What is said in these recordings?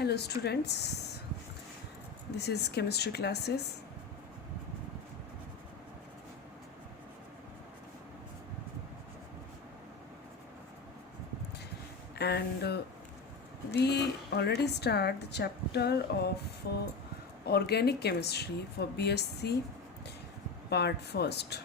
Hello students, this is chemistry classes. And we already start the chapter of organic chemistry for BSc part first.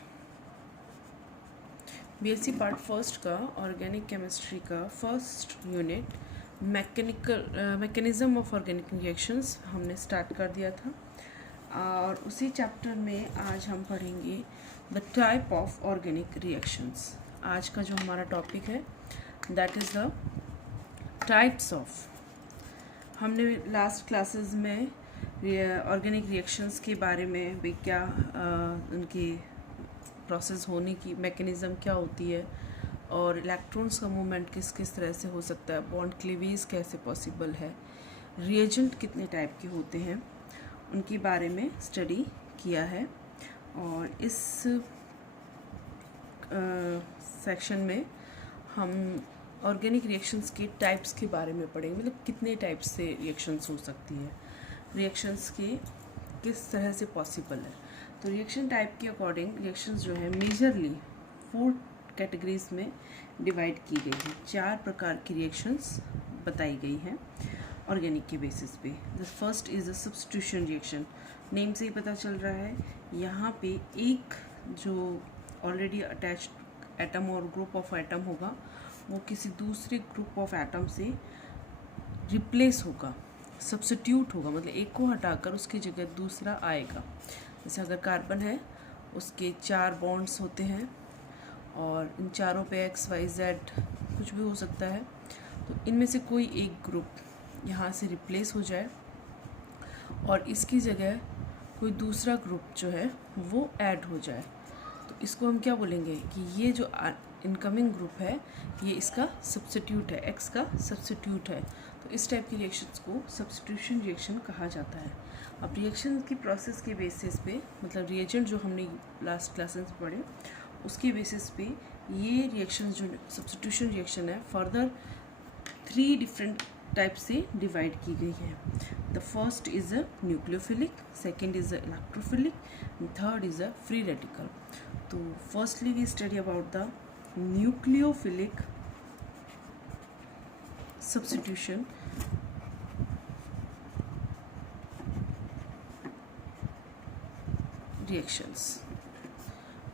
BSc part first का organic chemistry का first unit mechanism of organic reactions हमने start कर दिया था और उसी chapter में आज हम पढ़ेंगे the type of organic reactions. आज का जो हमारा टॉपिक है that is the types of. हमने लास्ट क्लासेस में ऑर्गेनिक रिएक्शंस के बारे में भी क्या उनकी प्रोसेस होने की मैकेनिज़्म क्या होती है और इलेक्ट्रॉन्स का मूवमेंट किस किस तरह से हो सकता है, बॉन्ड क्लीवेज कैसे पॉसिबल है, रिएजेंट कितने टाइप के होते हैं, उनके बारे में स्टडी किया है। और इस सेक्शन में हम ऑर्गेनिक रिएक्शंस के टाइप्स के बारे में पढ़ेंगे, मतलब कितने टाइप्स से रिएक्शंस हो सकती है, रिएक्शंस के किस तरह से पॉसिबल है। तो रिएक्शन टाइप के अकॉर्डिंग रिएक्शंस जो है मेजरली 4 कैटेगरीज में डिवाइड की गई हैं। 4 प्रकार की रिएक्शंस बताई गई हैं ऑर्गेनिक के बेसिस पे। The first is the substitution reaction. Name से ही पता चल रहा है, यहाँ पे एक जो ऑलरेडी अटैच्ड एटम और ग्रुप ऑफ एटम होगा वो किसी दूसरे ग्रुप ऑफ एटम से रिप्लेस होगा, सब्स्टिट्यूट होगा, मतलब एक को हटाकर उसकी जगह दूसरा आएगा। जैसे अगर कार्बन है उसके 4 बॉन्ड्स होते हैं और इन चारों पे एक्स वाई जेड कुछ भी हो सकता है, तो इनमें से कोई एक ग्रुप यहाँ से रिप्लेस हो जाए और इसकी जगह कोई दूसरा ग्रुप जो है वो ऐड हो जाए, तो इसको हम क्या बोलेंगे कि ये जो इनकमिंग ग्रुप है ये इसका सब्स्टिट्यूट है, एक्स का सब्स्टिट्यूट है। तो इस टाइप की रिएक्शंस को सब्स्टिट्यूशन रिएक्शन कहा जाता है। अब रिएक्शन की प्रोसेस के बेसिस पे, मतलब रिएजेंट जो हमने लास्ट क्लासेस में पढ़े उसके बेसिस पे ये रिएक्शन जो सब्स्टिट्यूशन रिएक्शन है फर्दर 3 डिफरेंट टाइप से डिवाइड की गई है। The first is a nucleophilic, second is a electrophilic, third is a free radical. तो firstly we study about the nucleophilic substitution reactions.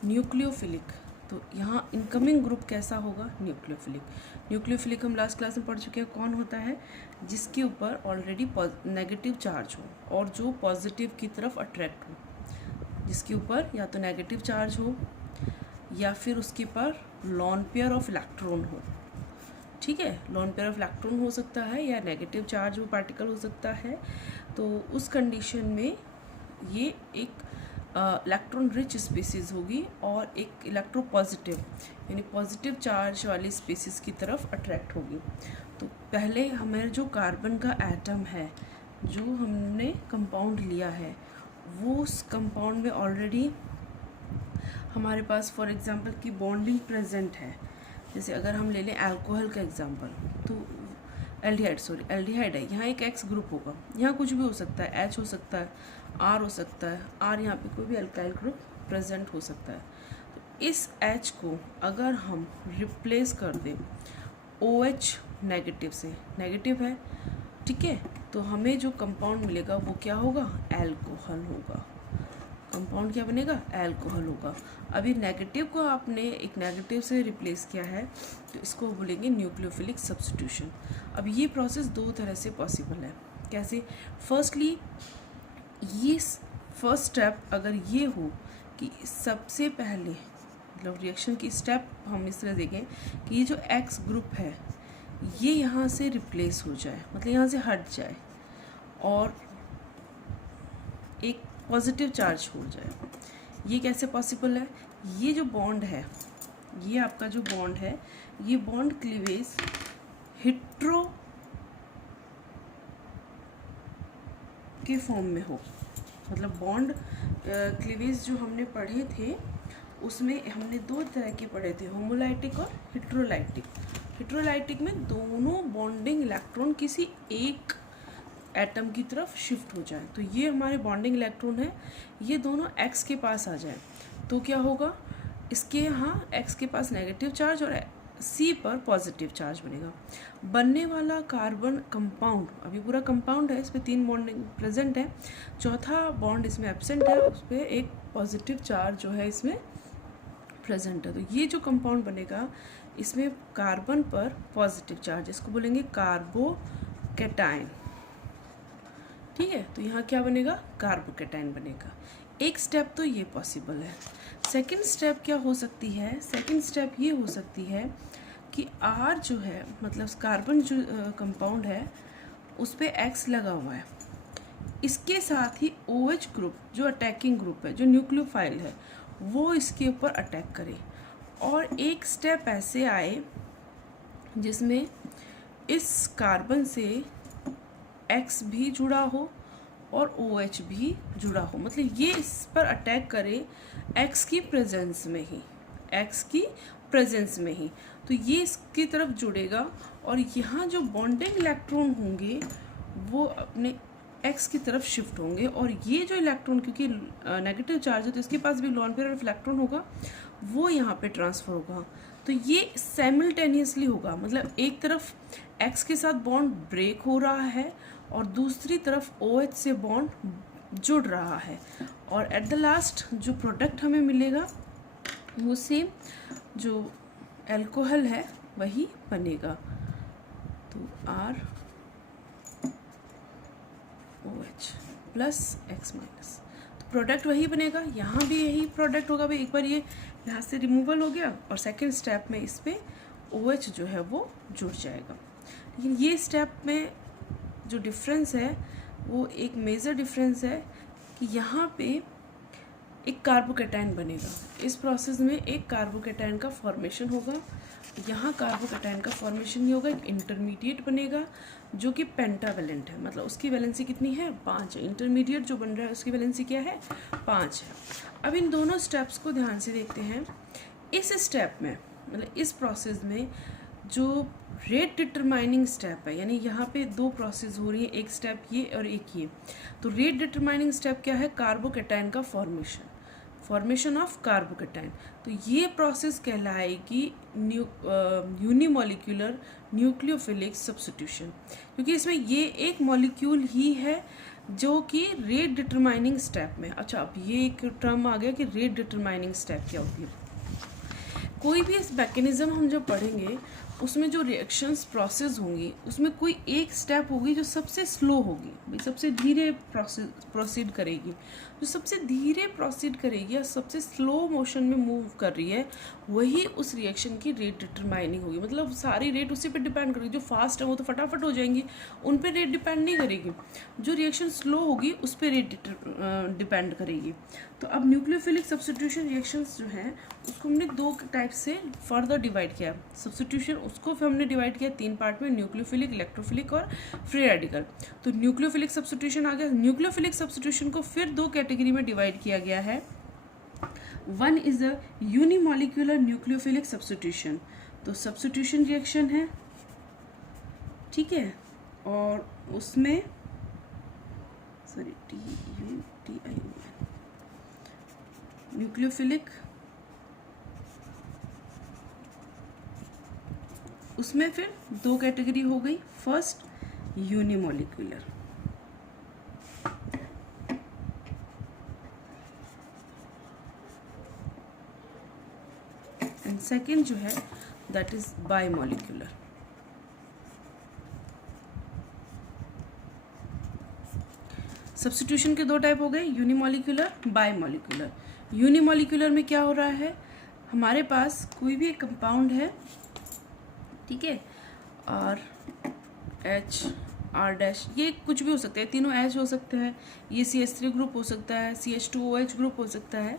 Nucleophilic, तो यहाँ इनकमिंग ग्रुप कैसा होगा, न्यूक्लियोफिलिक। न्यूक्लियोफिलिक हम लास्ट क्लास में पढ़ चुके हैं, कौन होता है जिसके ऊपर ऑलरेडी नेगेटिव चार्ज हो और जो पॉजिटिव की तरफ अट्रैक्ट हो, जिसके ऊपर या तो नेगेटिव चार्ज हो या फिर उसके ऊपर लॉन पेयर ऑफ इलेक्ट्रॉन हो। ठीक है, लॉन पेयर ऑफ इलेक्ट्रॉन हो सकता है या नेगेटिव चार्ज वो पार्टिकल हो सकता है। तो उस कंडीशन में ये एक इलेक्ट्रॉन रिच स्पीसीज होगी और एक इलेक्ट्रो पॉजिटिव यानी पॉजिटिव चार्ज वाली स्पीसीज की तरफ अट्रैक्ट होगी। तो पहले हमारे जो कार्बन का एटम है जो हमने कंपाउंड लिया है वो उस कंपाउंड में ऑलरेडी हमारे पास फॉर एग्जांपल की बॉन्डिंग प्रेजेंट है। जैसे अगर हम ले लें अल्कोहल का एग्जांपल, तो एल्डिहाइड है, यहाँ एक एक्स ग्रुप होगा, यहाँ कुछ भी हो सकता है, एच हो सकता है, आर हो सकता है, आर यहाँ पे कोई भी अल्काइल ग्रुप प्रेजेंट हो सकता है। तो इस एच को अगर हम रिप्लेस कर दें ओ एच नेगेटिव से, नेगेटिव है, ठीक है, तो हमें जो कंपाउंड मिलेगा वो क्या होगा, एल्कोहल होगा। कंपाउंड क्या बनेगा, एल्कोहल होगा। अभी नेगेटिव को आपने एक नेगेटिव से रिप्लेस किया है तो इसको बोलेंगे न्यूक्लियोफिलिक सब्स्टिट्यूशन। अब ये प्रोसेस 2 तरह से पॉसिबल है। कैसे, फर्स्टली ये फर्स्ट स्टेप अगर ये हो कि सबसे पहले मतलब रिएक्शन की स्टेप हम इस तरह देखें कि ये जो एक्स ग्रुप है ये यहाँ से रिप्लेस हो जाए, मतलब यहाँ से हट जाए और एक पॉजिटिव चार्ज हो जाए। ये कैसे पॉसिबल है, ये जो बॉन्ड है, ये आपका जो बॉन्ड है ये बॉन्ड क्लीवेज हेट्रो के फॉर्म में हो। मतलब बॉन्ड क्लीवेज जो हमने पढ़े थे उसमें हमने 2 तरह के पढ़े थे, होमोलाइटिक और हेट्रोलाइटिक। हेट्रोलाइटिक में दोनों बॉन्डिंग इलेक्ट्रॉन किसी एक एटम की तरफ शिफ्ट हो जाए। तो ये हमारे बॉन्डिंग इलेक्ट्रॉन है, ये दोनों एक्स के पास आ जाए तो क्या होगा, इसके यहाँ एक्स के पास नेगेटिव चार्ज और सी पर पॉजिटिव चार्ज बनेगा। बनने वाला कार्बन कंपाउंड, अभी पूरा कंपाउंड है, इस पर 3 बॉन्डिंग प्रेजेंट है, चौथा बॉन्ड इसमें एब्सेंट है, उस पर एक पॉजिटिव चार्ज जो है इसमें प्रेजेंट है। तो ये जो कंपाउंड बनेगा इसमें कार्बन पर पॉजिटिव चार्ज, इसको बोलेंगे कार्बोकैटायन। ठीक है, तो यहाँ क्या बनेगा, कार्बोकैटायन बनेगा। एक स्टेप तो ये पॉसिबल है। सेकंड स्टेप क्या हो सकती है, सेकंड स्टेप ये हो सकती है कि R जो है, मतलब कार्बन जो कंपाउंड है उस पर X लगा हुआ है, इसके साथ ही OH ग्रुप जो अटैकिंग ग्रुप है, जो न्यूक्लियोफाइल है, वो इसके ऊपर अटैक करे। और एक स्टेप ऐसे आए जिसमें इस कार्बन से X भी जुड़ा हो और OH भी जुड़ा हो, मतलब ये इस पर अटैक करे X की प्रेजेंस में ही, X की प्रेजेंस में ही, तो ये इसकी तरफ जुड़ेगा और यहाँ जो बॉन्डिंग इलेक्ट्रॉन होंगे वो अपने X की तरफ शिफ्ट होंगे, और ये जो इलेक्ट्रॉन, क्योंकि नेगेटिव चार्ज है तो इसके पास भी लोन पेयर ऑफ इलेक्ट्रॉन होगा, वो यहाँ पे ट्रांसफ़र होगा। तो ये साइमल्टेनियसली होगा, मतलब एक तरफ X के साथ बॉन्ड ब्रेक हो रहा है और दूसरी तरफ OH से बॉन्ड जुड़ रहा है, और एट द लास्ट जो प्रोडक्ट हमें मिलेगा वो सेम जो एल्कोहल है वही बनेगा। तो ROH प्लस X माइनस, तो प्रोडक्ट वही बनेगा, यहाँ भी यही प्रोडक्ट होगा। भाई एक बार ये यहाँ से रिमूवल हो गया और सेकेंड स्टेप में इस पर OH जो है वो जुड़ जाएगा। लेकिन ये स्टेप में जो डिफरेंस है वो एक मेजर डिफरेंस है कि यहाँ पे एक कार्बोकैटायन बनेगा, इस प्रोसेस में एक कार्बोकैटायन का फॉर्मेशन होगा, यहाँ कार्बोकैटायन का फॉर्मेशन नहीं होगा, एक इंटरमीडिएट बनेगा जो कि पेंटावेलेंट है, मतलब उसकी वैलेंसी कितनी है, 5 है। इंटरमीडिएट जो बन रहा है उसकी वैलेंसी क्या है, 5 है। अब इन दोनों स्टेप्स को ध्यान से देखते हैं। इस स्टेप में, मतलब इस प्रोसेस में जो रेट डिटरमाइनिंग स्टेप है, यानी यहाँ पे 2 प्रोसेस हो रही है, एक स्टेप ये और एक ये, तो रेट डिटरमाइनिंग स्टेप क्या है, कार्बोकैटायन का फॉर्मेशन ऑफ कार्बोकैटायन। तो ये प्रोसेस कहलाएगी यूनिमॉलिक्यूलर न्यूक्लियोफिलिक सब्स्टिट्यूशन, क्योंकि इसमें ये एक मॉलिक्यूल ही है जो कि रेट डिटरमाइनिंग स्टेप में। अच्छा, अब ये एक टर्म आ गया कि रेट डिटरमाइनिंग स्टेप क्या होती है। कोई भी इस मैकेनिज्म हम जब पढ़ेंगे उसमें जो रिएक्शंस प्रोसेस होंगी उसमें कोई एक स्टेप होगी जो सबसे स्लो होगी, भाई सबसे धीरे प्रोसीड करेगी। जो सबसे धीरे प्रोसीड करेगी या सबसे स्लो मोशन में मूव कर रही है वही उस रिएक्शन की रेट डिटरमाइनिंग होगी, मतलब सारी रेट उसी पे डिपेंड करेगी। जो फास्ट है वो तो फटाफट हो जाएंगी, उन पे रेट डिपेंड नहीं करेगी। जो रिएक्शन स्लो होगी उस पर रेट डिपेंड करेगी। तो अब न्यूक्लियोफिलिक सब्स्टिट्यूशन रिएक्शंस जो हैं उसको हमने 2 टाइप से फर्दर डिवाइड किया। सब्स्टिट्यूशन उसको फिर हमने डिवाइड किया 3 पार्ट में, न्यूक्लियोफिलिक, इलेक्ट्रोफिलिक और फ्री रेडिकल। तो न्यूक्लियोफिलिक सब्स्टिट्यूशन आ गया। न्यूक्लियोफिलिक सब्स्टिट्यूशन को फिर 2 कैटेगरी में डिवाइड किया गया है। One is the unimolecular nucleophilic substitution, तो सब्स्टिट्यूशन रिएक्शन है, ठीक है, और उसमें न्यूक्लियोफिलिक, उसमें फिर 2 कैटेगरी हो गई। फर्स्ट यूनिमॉलिक्यूलर, एंड सेकेंड जो है दैट इज बाइमॉलिक्यूलर। सब्स्टिट्यूशन के 2 टाइप हो गए, यूनिमॉलिक्यूलर, बाइमॉलिक्यूलर। यूनिमॉलिक्यूलर में क्या हो रहा है, हमारे पास कोई भी एक कंपाउंड है, ठीक है, R H R डैश, ये कुछ भी हो सकता है, तीनों H हो सकते हैं, ये CH3 ग्रुप हो सकता है, CH2OH ग्रुप हो सकता है,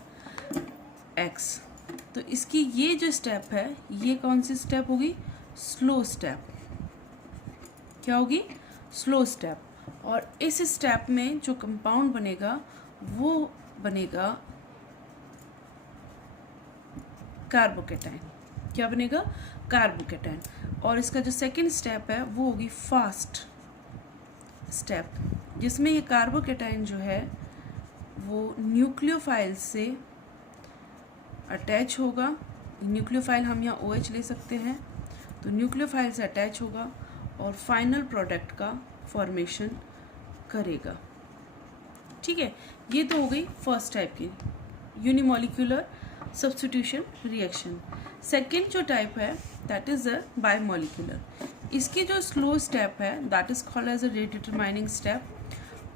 X। तो इसकी ये जो स्टेप है ये कौन सी स्टेप होगी, स्लो स्टेप। क्या होगी, स्लो स्टेप। और इस स्टेप में जो कंपाउंड बनेगा वो बनेगा कार्बोकैटायन। क्या बनेगा, कार्बोकैटायन। और इसका जो सेकंड स्टेप है वो होगी फास्ट स्टेप जिसमें ये कार्बोकेटाइन जो है वो न्यूक्लियोफाइल से अटैच होगा। न्यूक्लियोफाइल हम यहाँ OH ले सकते हैं, तो न्यूक्लियोफाइल से अटैच होगा और फाइनल प्रोडक्ट का फॉर्मेशन करेगा। ठीक है, ये तो हो गई फर्स्ट टाइप की यूनिमॉलिक्यूलर सब्स्टिट्यूशन रिएक्शन। सेकेंड जो टाइप है दैट इज अ बायोमॉलिक्यूलर। इसकी जो स्लो स्टेप है that is called as a rate determining step.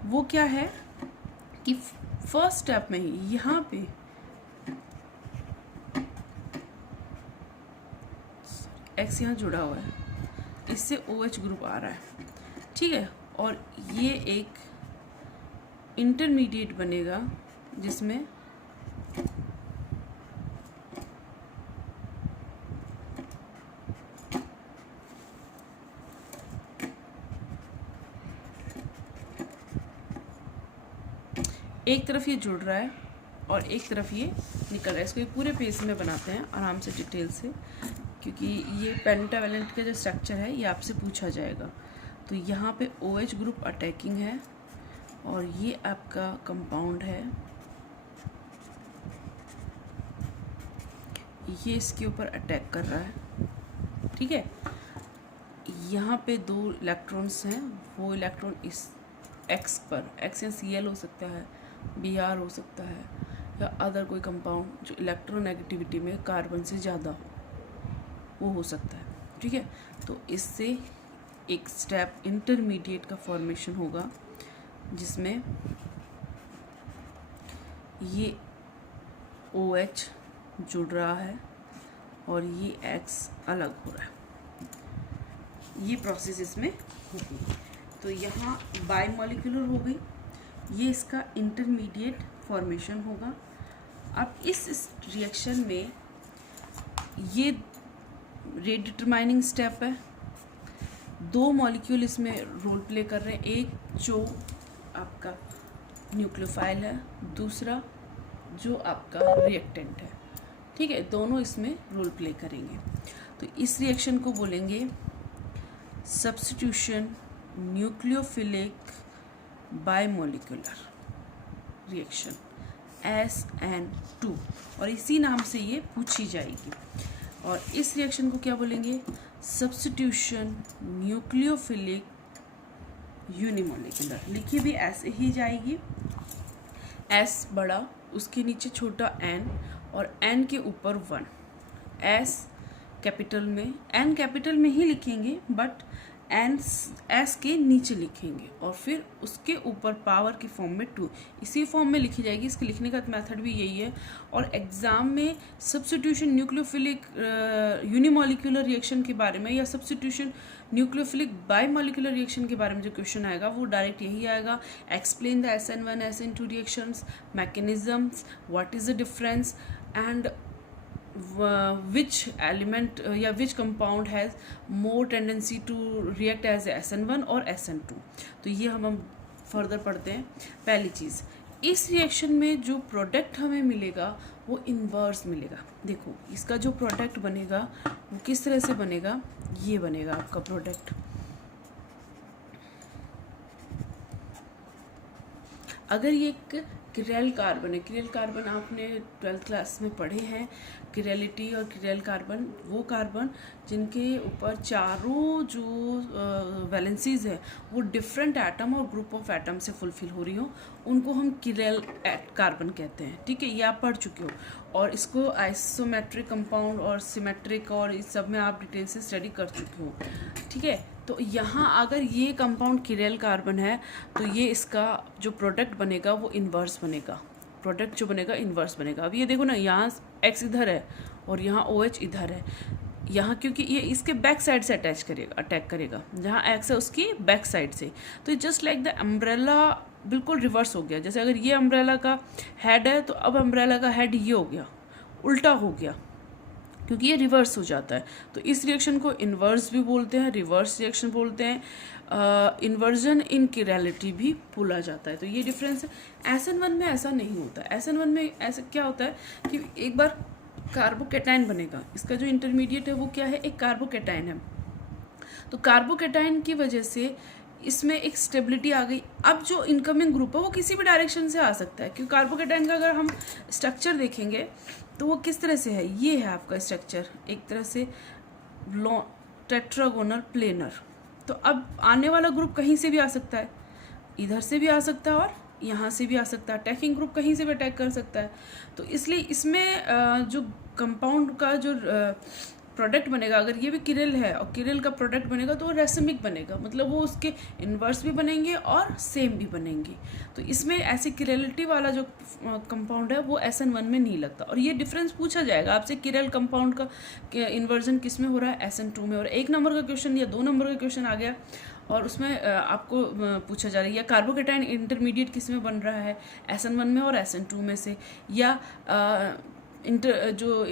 वो क्या है कि फर्स्ट स्टेप में ही यहाँ पे X यहाँ जुड़ा हुआ है, इससे OH ग्रुप आ रहा है। ठीक है, और ये एक इंटरमीडिएट बनेगा जिसमें एक तरफ ये जुड़ रहा है और एक तरफ ये निकल रहा है। इसको एक पूरे पेज में बनाते हैं आराम से डिटेल से, क्योंकि ये पेंटावेलेंट का जो स्ट्रक्चर है ये आपसे पूछा जाएगा। तो यहाँ पे OH ग्रुप अटैकिंग है और ये आपका कंपाउंड है, ये इसके ऊपर अटैक कर रहा है। ठीक है, यहाँ पे 2 इलेक्ट्रॉन्स हैं, वो इलेक्ट्रॉन इस X पर, X या Cl हो सकता है, Br हो सकता है, या अदर कोई कंपाउंड जो इलेक्ट्रोनेगेटिविटी में कार्बन से ज़्यादा हो, वो हो सकता है। ठीक है, तो इससे एक स्टेप इंटरमीडिएट का फॉर्मेशन होगा जिसमें ये OH जुड़ रहा है और ये X अलग हो रहा है। ये प्रोसेस इसमें होगी। तो यहाँ बायोमॉलिक्यूलर हो गई, ये इसका इंटरमीडिएट फॉर्मेशन होगा। अब इस रिएक्शन में ये रेट डिटरमाइनिंग स्टेप है। 2 मॉलिक्यूल इसमें रोल प्ले कर रहे हैं, एक जो आपका न्यूक्लियोफाइल है, दूसरा जो आपका रिएक्टेंट है। ठीक है, दोनों इसमें रोल प्ले करेंगे। तो इस रिएक्शन को बोलेंगे substitution nucleophilic biomolecular reaction SN2, और इसी नाम से ये पूछी जाएगी। और इस रिएक्शन को क्या बोलेंगे? Substitution nucleophilic unimolecular. लिखी भी ऐसे ही जाएगी, S बड़ा, उसके नीचे छोटा n और n के ऊपर 1। S कैपिटल में, n कैपिटल में ही लिखेंगे बट एन एस के नीचे लिखेंगे और फिर उसके ऊपर पावर की फॉर्म में 2 इसी फॉर्म में लिखी जाएगी। इसके लिखने का मेथड भी यही है। और एग्ज़ाम में सब्स्टिट्यूशन न्यूक्लियोफिलिक यूनिमॉलिक्यूलर रिएक्शन के बारे में या सब्स्टिट्यूशन न्यूक्लियोफिलिक बायोमॉलिक्यूलर रिएक्शन के बारे में जो क्वेश्चन आएगा वो डायरेक्ट यही आएगा, explain the SN1 SN2 reactions, mechanisms, what is the difference and which element या which compound has more tendency to react as SN1 और SN2। तो ये हम फर्दर पढ़ते हैं। पहली चीज़, इस रिएक्शन में जो प्रोडक्ट हमें मिलेगा वो इन्वर्स मिलेगा। देखो इसका जो प्रोडक्ट बनेगा वो किस तरह से बनेगा, ये बनेगा आपका प्रोडक्ट। अगर ये एक किरैल कार्बन है, किरैल कार्बन आपने 12th क्लास में पढ़े हैं, किरैलिटी और किरैल कार्बन, वो कार्बन जिनके ऊपर चारों जो वैलेंसीज है वो डिफरेंट एटम और ग्रुप ऑफ एटम से फुलफिल हो रही हो, उनको हम किरैल कार्बन कहते हैं। ठीक है, ये आप पढ़ चुके हो और इसको आइसोमेट्रिक कंपाउंड और सिमेट्रिक और इस सब में आप डिटेल से स्टडी कर चुके हो। ठीक है, तो यहाँ अगर ये कंपाउंड किरैल कार्बन है तो ये इसका जो प्रोडक्ट बनेगा वो इन्वर्स बनेगा, प्रोडक्ट जो बनेगा इन्वर्स बनेगा। अब ये देखो ना, यहाँ X इधर है और यहाँ OH इधर है, यहाँ क्योंकि ये इसके बैक साइड से अटैक करेगा, जहाँ X है उसकी बैक साइड से। तो जस्ट लाइक द अम्ब्रेला बिल्कुल रिवर्स हो गया। जैसे अगर ये अम्ब्रेला का हेड है तो अब अम्ब्रेला का हेड ये हो गया, उल्टा हो गया, क्योंकि ये रिवर्स हो जाता है। तो इस रिएक्शन को इन्वर्स भी बोलते हैं, रिवर्स रिएक्शन बोलते हैं, इन्वर्जन इन किरैलिटी भी बोला जाता है। तो ये डिफरेंस है। SN1 में ऐसा नहीं होता। SN1 में ऐसा क्या होता है कि एक बार कार्बोकेटाइन बनेगा, इसका जो इंटरमीडिएट है वो क्या है, एक कार्बोकेटाइन है। तो कार्बोकेटाइन की वजह से इसमें एक स्टेबिलिटी आ गई। अब जो इनकमिंग ग्रुप है वो किसी भी डायरेक्शन से आ सकता है, क्योंकि कार्बोकेटाइन का अगर हम स्ट्रक्चर देखेंगे तो वो किस तरह से है, ये है आपका स्ट्रक्चर, एक तरह से टेट्रागोनल प्लेनर। तो अब आने वाला ग्रुप कहीं से भी आ सकता है, इधर से भी आ सकता है और यहाँ से भी आ सकता है, अटैकिंग ग्रुप कहीं से भी अटैक कर सकता है। तो इसलिए इसमें जो कंपाउंड का जो प्रोडक्ट बनेगा, अगर ये भी किरल है और किरल का प्रोडक्ट बनेगा तो वो रेसिमिक बनेगा, मतलब वो उसके इन्वर्स भी बनेंगे और सेम भी बनेंगे। तो इसमें ऐसे किरलिटी वाला जो कंपाउंड है वो SN1 में नहीं लगता। और ये डिफरेंस पूछा जाएगा आपसे, किरल कंपाउंड का इन्वर्जन किस में हो रहा है, SN2 में। और 1 नंबर का क्वेश्चन या 2 नंबर का क्वेश्चन आ गया और उसमें आपको पूछा जा रहा है या कार्बोकेटाइन इंटरमीडिएट किस में बन रहा है, SN1 में और SN2 में से, या जो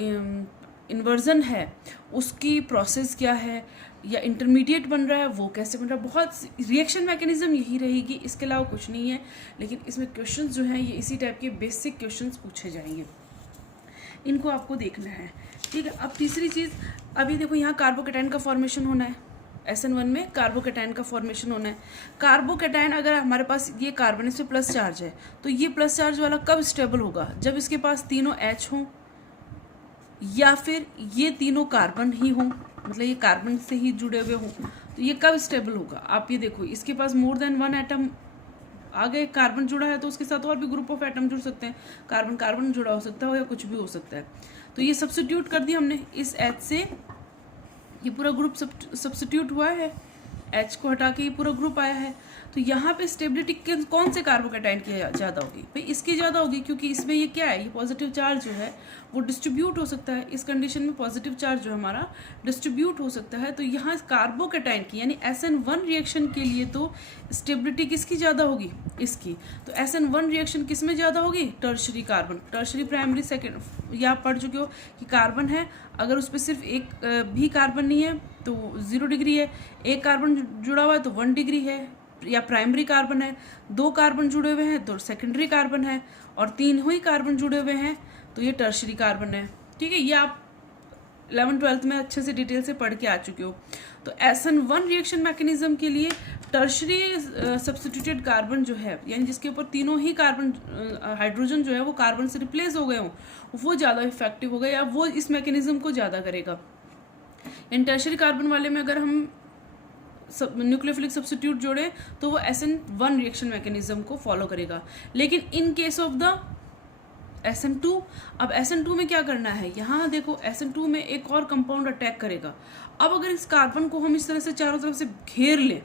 इन्वर्जन है उसकी प्रोसेस क्या है, या इंटरमीडिएट बन रहा है वो कैसे बन रहा है। बहुत रिएक्शन मैकेनिज्म यही रहेगी, इसके अलावा कुछ नहीं है। लेकिन इसमें क्वेश्चंस जो हैं ये इसी टाइप के बेसिक क्वेश्चंस पूछे जाएंगे, इनको आपको देखना है, ठीक है। अब तीसरी चीज़, अभी देखो यहाँ कार्बोकेटाइन का फॉर्मेशन होना है, SN1 में कार्बोकेटाइन का फॉर्मेशन होना है। कार्बोकेटाइन अगर हमारे पास ये कार्बन इस पे प्लस चार्ज है, तो ये प्लस चार्ज वाला कब स्टेबल होगा, जब इसके पास तीनों H हों या फिर ये तीनों कार्बन ही हों, मतलब ये कार्बन से ही जुड़े हुए हों। तो ये कब स्टेबल होगा, आप ये देखो, इसके पास मोर देन 1 एटम आगे कार्बन जुड़ा है तो उसके साथ और भी ग्रुप ऑफ एटम जुड़ सकते हैं, कार्बन कार्बन जुड़ा हो सकता है या कुछ भी हो सकता है। तो ये सब्स्टिट्यूट कर दिया हमने, इस H से ये पूरा ग्रुप सब्स्टिट्यूट हुआ है, H को हटा के ये पूरा ग्रुप आया है। तो यहाँ पे स्टेबिलिटी कौन से कार्बोकेटाइन की ज़्यादा होगी, भाई इसकी ज़्यादा होगी, क्योंकि इसमें ये क्या है, ये पॉजिटिव चार्ज जो है वो डिस्ट्रीब्यूट हो सकता है। इस कंडीशन में पॉजिटिव चार्ज जो हमारा डिस्ट्रीब्यूट हो सकता है। तो यहाँ कार्बोकेटाइन की यानी SN1 रिएक्शन के लिए तो स्टेबिलिटी किसकी ज़्यादा होगी, इसकी। तो SN1 रिएक्शन किस में ज़्यादा होगी, tertiary carbon, tertiary primary second, या आप पढ़ चुके हो कि कार्बन है, अगर उस पर सिर्फ एक भी कार्बन नहीं है तो 0 डिग्री है, एक कार्बन जुड़ा हुआ है तो 1 डिग्री है, या प्राइमरी कार्बन है, 2 कार्बन जुड़े हुए हैं तो सेकेंडरी कार्बन है, और 3 ही कार्बन जुड़े हुए हैं तो ये टर्शरी कार्बन है, ठीक है। ये आप 11th-12th में अच्छे से डिटेल से पढ़ के आ चुके हो। तो SN1 रिएक्शन मैकेनिज्म के लिए टर्शरी सब्स्टिट्यूटेड कार्बन जो है, यानी जिसके ऊपर तीनों ही कार्बन हाइड्रोजन जो है वो कार्बन से रिप्लेस हो गए हों, वो ज़्यादा इफेक्टिव होगा या वो इस मैकेनिज्म को ज़्यादा करेगा। इन टर्शरी कार्बन वाले में अगर हम न्यूक्लियोफिलिक सब्स्टिट्यूट जोड़े तो वो SN1 रिएक्शन मैकेनिज्म को फॉलो करेगा। लेकिन in case of the SN2, अब SN2 में क्या करना है, यहाँ देखो SN2 में एक और कंपाउंड अटैक करेगा। अब अगर इस कार्बन को हम इस तरह से चारों तरफ से घेर लें,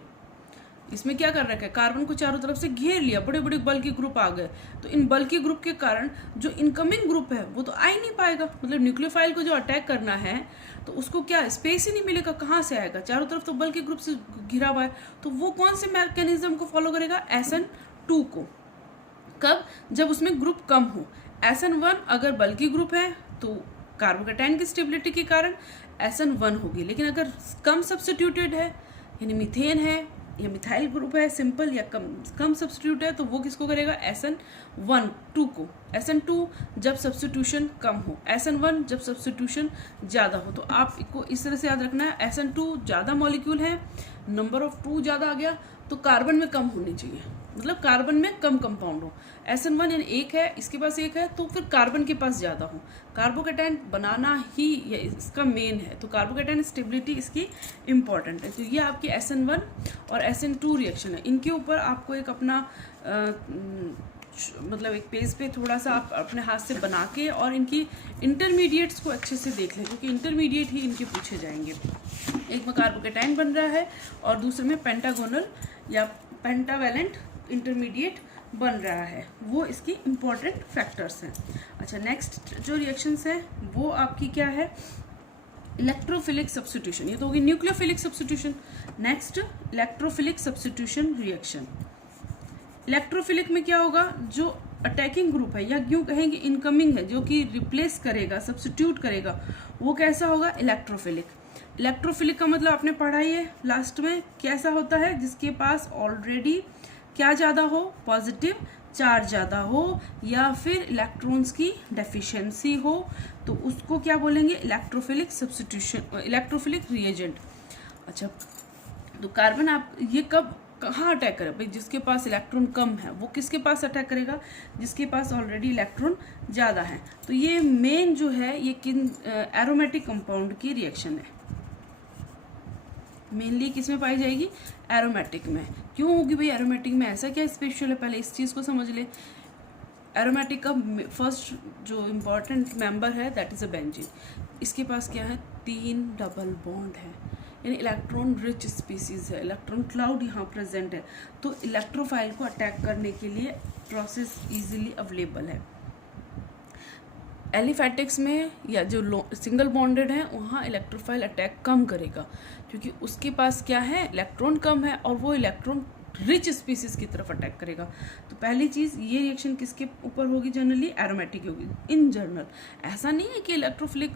इसमें क्या कर रखा है, कार्बन को चारों तरफ से घेर लिया, बड़े बड़े बल्कि ग्रुप आ गए, तो इन बल्कि ग्रुप के कारण जो इनकमिंग ग्रुप है वो तो आ ही नहीं पाएगा। मतलब न्यूक्लियोफाइल को जो अटैक करना है तो उसको क्या स्पेस ही नहीं मिलेगा, कहाँ से आएगा, चारों तरफ तो बल्कि ग्रुप से घिरा हुआ है। तो वो कौन से मैकेनिज्म को फॉलो करेगा, SN2 को। कब, जब उसमें ग्रुप कम हो। SN1 अगर बल्कि ग्रुप है तो कार्बोकेटाइन की स्टेबिलिटी के कारण SN1 होगी, लेकिन अगर कम सब्स्टिट्यूटेड है यानी मीथेन है या मिथाइल ग्रुप है सिंपल, या कम सब्स्टिट्यूट है तो वो किसको करेगा, SN2 को। SN2 जब सब्स्टिट्यूशन कम हो, SN1 जब सब्स्टिट्यूशन ज़्यादा हो। तो आपको इस तरह से याद रखना है, SN2 ज़्यादा मॉलिक्यूल है, नंबर ऑफ 2 ज़्यादा आ गया तो कार्बन में कम होनी चाहिए, मतलब कार्बन में कम कंपाउंड हो। SN1 यानी 1 है, इसके पास 1 है तो फिर कार्बन के पास ज़्यादा हो। कार्बोकेटाइन बनाना ही ये इसका मेन है, तो कार्बोकेटाइन स्टेबिलिटी इसकी इम्पॉर्टेंट है। तो ये आपकी SN1 और SN2 रिएक्शन है। इनके ऊपर आपको एक अपना मतलब एक पेज पे थोड़ा सा आप अपने हाथ से बना के और इनकी इंटरमीडिएट्स को अच्छे से देख लें, क्योंकि इंटरमीडिएट ही इनके पूछे जाएंगे। एक में कार्बोकेटाइन बन रहा है और दूसरे में पेंटागोनल या पेंटावेलेंट इंटरमीडिएट बन रहा है, वो इसकी इम्पॉर्टेंट फैक्टर्स हैं। अच्छा, नेक्स्ट जो रिएक्शंस हैं वो आपकी क्या है, इलेक्ट्रोफिलिक सब्स्टिट्यूशन। ये तो होगी nucleophilic substitution. Next electrophilic substitution reaction. Electrophilic में क्या होगा, जो अटैकिंग ग्रुप है या क्यों कहेंगे इनकमिंग है, जो कि रिप्लेस करेगा, सब्स्टिट्यूट करेगा, वो कैसा होगा, इलेक्ट्रोफिलिक। इलेक्ट्रोफिलिक का मतलब आपने पढ़ा ही है लास्ट में, कैसा होता है, जिसके पास ऑलरेडी क्या ज़्यादा हो, पॉजिटिव चार्ज ज़्यादा हो या फिर इलेक्ट्रॉन्स की डेफिशिएंसी हो, तो उसको क्या बोलेंगे, इलेक्ट्रोफिलिक सब्स्टिट्यूशन, इलेक्ट्रोफिलिक रिएजेंट। अच्छा, तो कार्बन आप ये कब कहाँ अटैक करेगा भाई? जिसके पास इलेक्ट्रॉन कम है वो किसके पास अटैक करेगा? जिसके पास ऑलरेडी इलेक्ट्रॉन ज़्यादा है। तो ये मेन जो है ये किन एरोमेटिक कंपाउंड की रिएक्शन है, मेनली किस में पाई जाएगी? एरोमेटिक में। क्यों होगी भाई एरोमेटिक में? ऐसा क्या स्पेशल है? पहले इस चीज़ को समझ ले। एरोमेटिक का फर्स्ट जो इम्पॉर्टेंट मेंबर है दैट इज़ अ बेंजीन। इसके पास क्या है? 3 डबल बॉन्ड है, यानी इलेक्ट्रॉन रिच स्पीसीज है, इलेक्ट्रॉन क्लाउड यहाँ प्रेजेंट है। तो इलेक्ट्रोफाइल को अटैक करने के लिए प्रोसेस इजीली अवेलेबल है। एलिफैटिक्स में या जो सिंगल बॉन्डेड है वहाँ इलेक्ट्रोफाइल अटैक कम करेगा, क्योंकि उसके पास क्या है? इलेक्ट्रॉन कम है और वो इलेक्ट्रॉन रिच स्पीसीज की तरफ अटैक करेगा। तो पहली चीज़ ये रिएक्शन किसके ऊपर होगी? जनरली एरोमेटिक होगी इन जनरल। ऐसा नहीं है कि इलेक्ट्रोफिलिक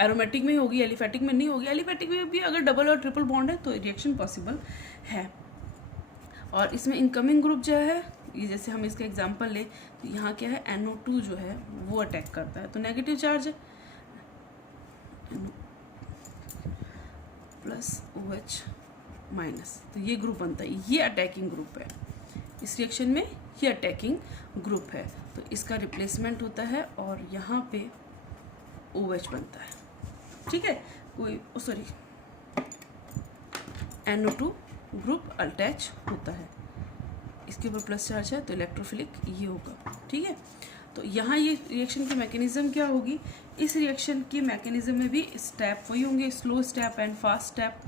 एरोमेटिक में होगी, एलिफैटिक में नहीं होगी। एलिफैटिक में भी अगर डबल और ट्रिपल बॉन्ड है तो रिएक्शन पॉसिबल है। और इसमें इनकमिंग ग्रुप जो है, ये जैसे हम इसका एग्जांपल ले तो यहाँ क्या है? NO2 जो है वो अटैक करता है, तो नेगेटिव चार्ज है प्लस OH माइनस, तो ये ग्रुप बनता है, ये अटैकिंग ग्रुप है। इस रिएक्शन में ये अटैकिंग ग्रुप है, तो इसका रिप्लेसमेंट होता है और यहाँ पे OH बनता है। ठीक है, कोई सॉरी NO2 ग्रुप अटैच होता है, इसके ऊपर प्लस चार्ज है तो इलेक्ट्रोफिलिक ये होगा। ठीक है, तो यहाँ ये रिएक्शन की मैकेनिज्म क्या होगी? इस रिएक्शन की मैकेनिज्म में भी स्टेप वही होंगे, slow step and fast step.